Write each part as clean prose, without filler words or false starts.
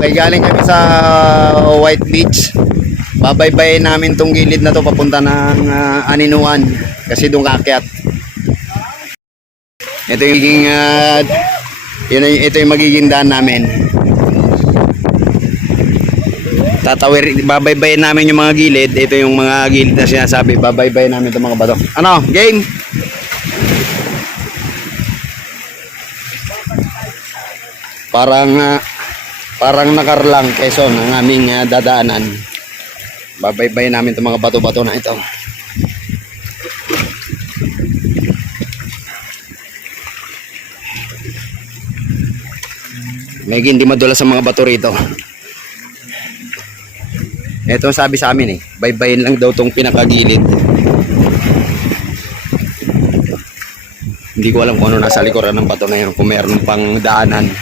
Okay, galing kami sa White Beach. Babaybayin namin tong gilid na to papunta ng Aninuan kasi doon kaakyat. Ito yung magiging ito yung magiging daan namin. Babaybayin namin yung mga gilid. Ito yung mga gilid na sinasabi. Babaybayin namin itong mga bato. Ano? Game? Parang nakarlang Quezon ang aming dadaanan. Babaybayin namin itong mga bato-bato na ito. May hindi madulas sa mga bato rito. Ito sabi sa amin baybayin lang daw tong pinakagilid. Hindi ko alam kung ano nasa likuran ng bato na yun, kung mayroon pang daanan.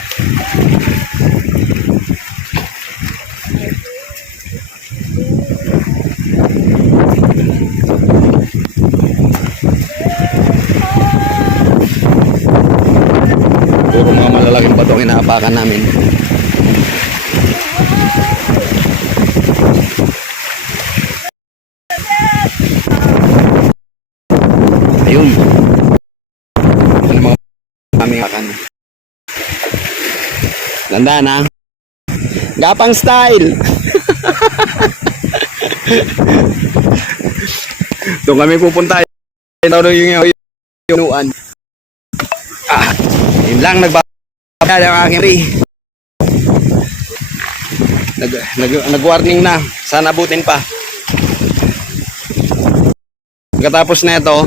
Puro mga malalaking bato ang inaapakan namin. Ayun. Ano mga kami akan. Ganda na. Gapang style. Doon kami pupunta. Ito yung unuan. Yun lang nagbabaya ang aking ri. Nag-warning na. Sana abutin pa. Pagkatapos na ito,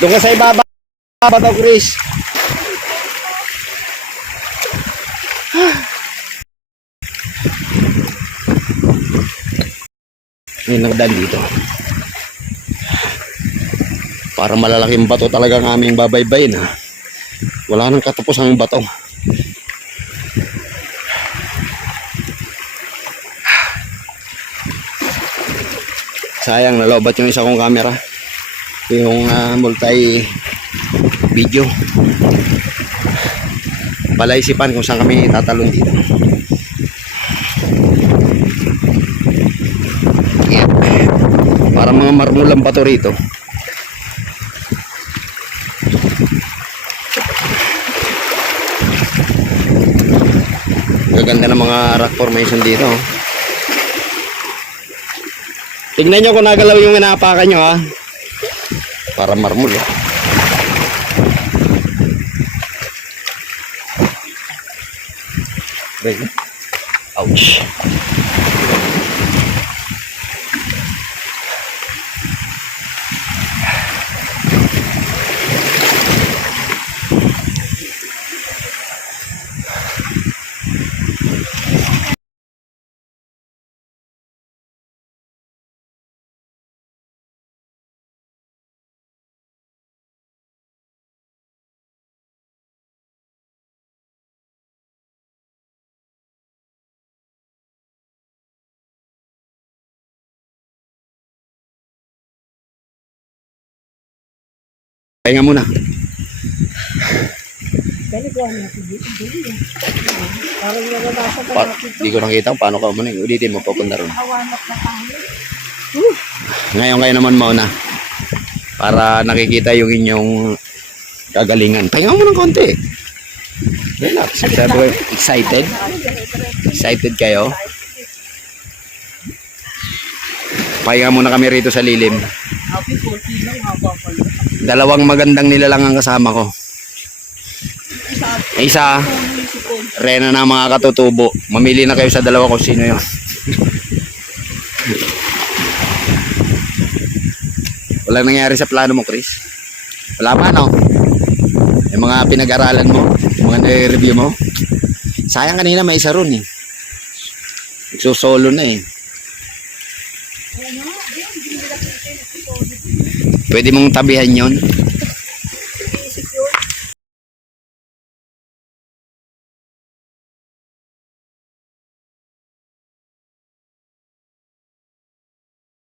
doon ka sa ibaba daw, Chris. May nagdaan dito. Para malalaking bato talaga ang aming babaybayin. Wala nang katapos ang bato. Sayang, nalobat yung isa kong camera. Yung multi video. Palaisipan kung saan kami tatalon dito. Yep. Para mga marmulang bato rito. Gaganda ng mga rock formation dito. Tignan nyo kung nagalaw yung inaapakan nyo para marmol. Ouch. Pahinga muna. Hindi ko nakita kung paano ka muna. Ulitin mo papunta ron. Ngayon kayo naman mauna. Para nakikita yung inyong kagalingan. Pahinga mo ng konti. Relax. Excited? Excited kayo? Pahinga muna kami rito sa lilim. Dalawang magandang nilalang ang kasama ko. Isa, Rena na mga katutubo. Mamili na kayo sa dalawa kung sino yun. Walang nangyari sa plano mo, Chris? Wala pa, no? Yung mga pinag-aralan mo, yung mga nire-review mo. Sayang kanina may isa ron Nagsusolo na Pwede mong tabihan yon.